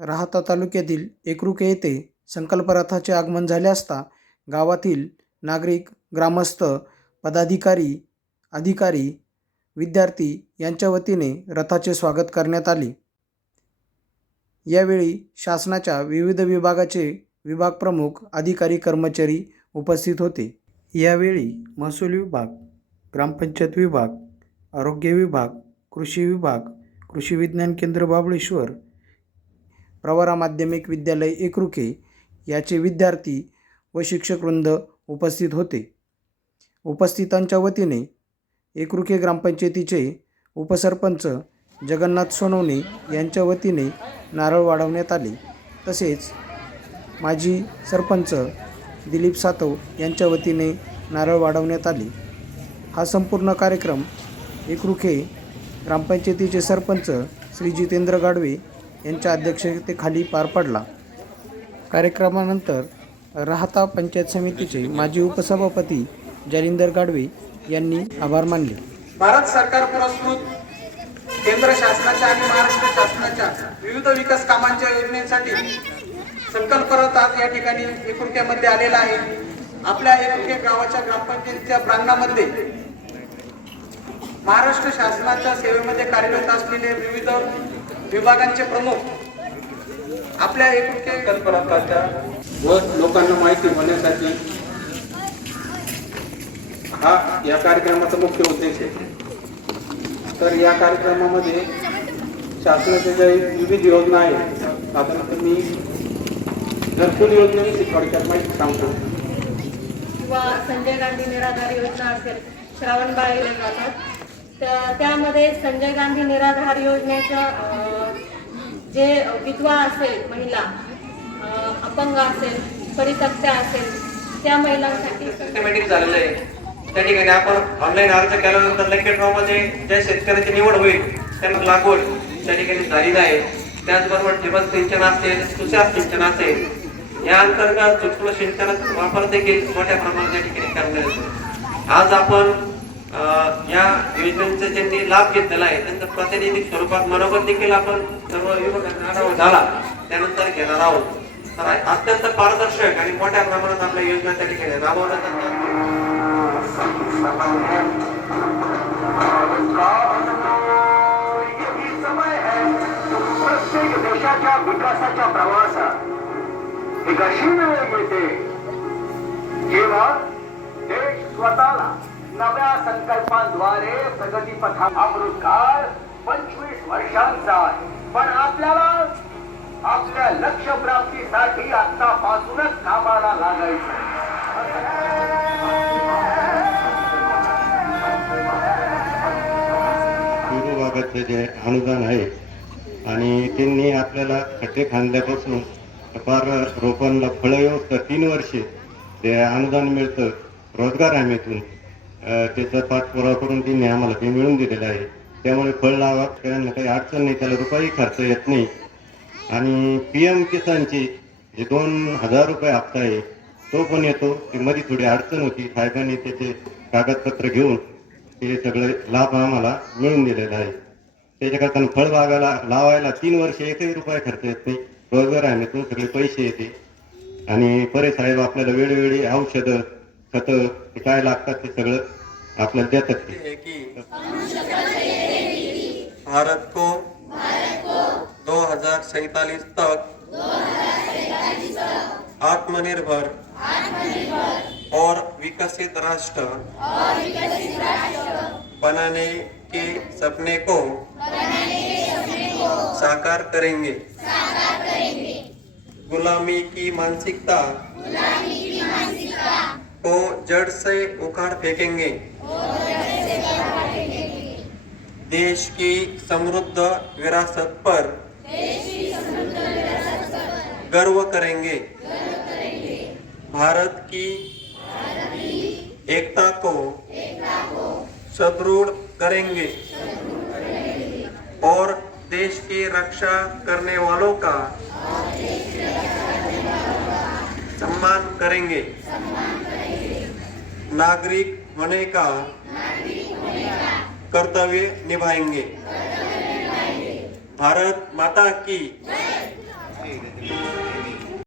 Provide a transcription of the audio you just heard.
राहाता तालुक्यातील एकरुके येथे संकल्परथाचे आगमन झाले असता गावातील नागरिक ग्रामस्थ पदाधिकारी अधिकारी विद्यार्थी यांच्या वतीने रथाचे स्वागत करण्यात आले. यावेळी शासनाच्या विविध विभागाचे विभाग प्रमुख अधिकारी कर्मचारी उपस्थित होते. यावेळी महसूल विभाग ग्रामपंचायत विभाग आरोग्य विभाग कृषी विभाग कृषी विज्ञान केंद्र बाबळेश्वर प्रवरा माध्यमिक विद्यालय एकरुखे याचे विद्यार्थी व शिक्षकवृंद उपस्थित होते. उपस्थितांच्या वतीने एकरुखे ग्रामपंचायतीचे उपसरपंच जगन्नाथ सोनवणे यांच्या वतीने नारळ वाढवण्यात आले. तसेच माजी सरपंच दिलीप सातव यांच्या वतीने नारळ वाढवण्यात आले. हा संपूर्ण कार्यक्रम एकरुखे ग्रामपंचायतीचे सरपंच श्री जितेंद्र गाडवे यांच्या अध्यक्षतेखाली पार पडला. कार्यक्रमानंतर राहता पंचायत समितीचे माजी उपसभापती जालिंदर गाडवे यांनी आभार मानले. भारत सरकार पुरस्कृत केंद्र शासनाच्या आणि महाराष्ट्र शासनाच्या विविध विकास कामांच्या योजनेसाठी संकल्प आज या ठिकाणी एकुलक्यामध्ये आलेला आहे. आपल्या एकुलके गावाच्या ग्रामपंचायतीच्या प्रांगणामध्ये महाराष्ट्र शासनाच्या सेवेमध्ये कार्यरत असलेले विविध विभागांचे प्रमुख. आपल्या एकुलके कल्परथाच्या व लोकांना माहिती होण्यासाठी हा या कार्यक्रमाचा मुख्य उद्देश आहे. तर या कार्यक्रमामध्ये शासनाच्या ज्या विविध योजना आहेत साधारणतः मी घरकुल योजनेविषयी थोडक्यात माहिती सांगतो. किंवा संजय गांधी निराधार योजना असेल श्रावणबाळ जातात तर त्यामध्ये संजय गांधी निराधार योजनेचं जे विधवा असेल महिला अपंग असेल परितक्त्या असेल त्या महिलांसाठी सिस्टमॅटिक झालेलं आहे. त्या ठिकाणी आपण ऑनलाईन अर्ज केल्यानंतर लगेच मध्ये ज्या शेतकऱ्याची निवड होईल त्यांना लागवड त्या ठिकाणी झालेली आहे. त्याचबरोबर ठिबक सिंचन असेल तुषार सिंचन असेल या अंतर्गत सूक्ष्म सिंचनाचा वापर देखील मोठ्या प्रमाणात त्या ठिकाणी करण्यात येतो. आज आपण या योजनांचा ज्यांनी लाभ घेतलेला आहे त्यांचा प्रातिनिधिक स्वरूपात मनोगत देखील आपण सर्व विभागांना आढावा झाला. त्यानंतर घेणार आहोत. तर अत्यंत पारदर्शक आणि मोठ्या प्रमाणात आपल्या योजना त्या ठिकाणी राबवल्या जातात. देशाच्या विकासाच्या प्रवासात एक अशी वेळ मिळते जेव्हा देश स्वतःला नव्या संकल्पांद्वारे प्रगतीपथा अमृतकाळ पंचवीस वर्षांचा आहे. पण आपल्याला आपल्या लक्ष प्राप्तीसाठी आतापासूनच कामाला लागायचं पूर्व जे अनुदान आहे आणि त्यांनी आपल्याला खड्डे खांद्यापासून फार रोपांना फळं व्यवस्था तीन वर्षे ते अनुदान मिळतं रोजगार हमीतून. त्याचा पाठपुरावा करून त्यांनी आम्हाला ते मिळून दिलेलं आहे. त्यामुळे फळ लावा शेतकऱ्यांना काही अडचण नाही त्याला रुपयाही खर्च येत नाही. आणि पी एम किसानचे जे दोन हजार रुपये हप्ता आहे तो पण येतो. ते मध्ये थोडी अडचण होती. साहेबांनी त्याचे कागदपत्र घेऊन ते सगळे लाभ आम्हाला मिळून दिलेला आहे. त्याच्याकरता फळबागाला लावायला तीन वर्ष एकही रुपये खर्च येत नाही. रोजगार आम्हीतून सगळे पैसे येते. आणि परे साहेब आपल्याला वेळोवेळी औषधं खतं काय लागतात ते सगळं आपल्याला देतात ते. है कि भारत को 2047 तक आत्मनिर्भर और विकसित राष्ट्र बनाने के सपने को साकार करेंगे। गुलामी की मानसिकता को जड़ से उखाड़ फेंकेंगे। देश की समृद्ध विरासत पर गर्व करेंगे। भारत की एकता को सुदृढ़ करेंगे। और देश की रक्षा करने वालों का सम्मान करेंगे। नागरिक होने का? कर्तव्य निभाएंगे भारत माता की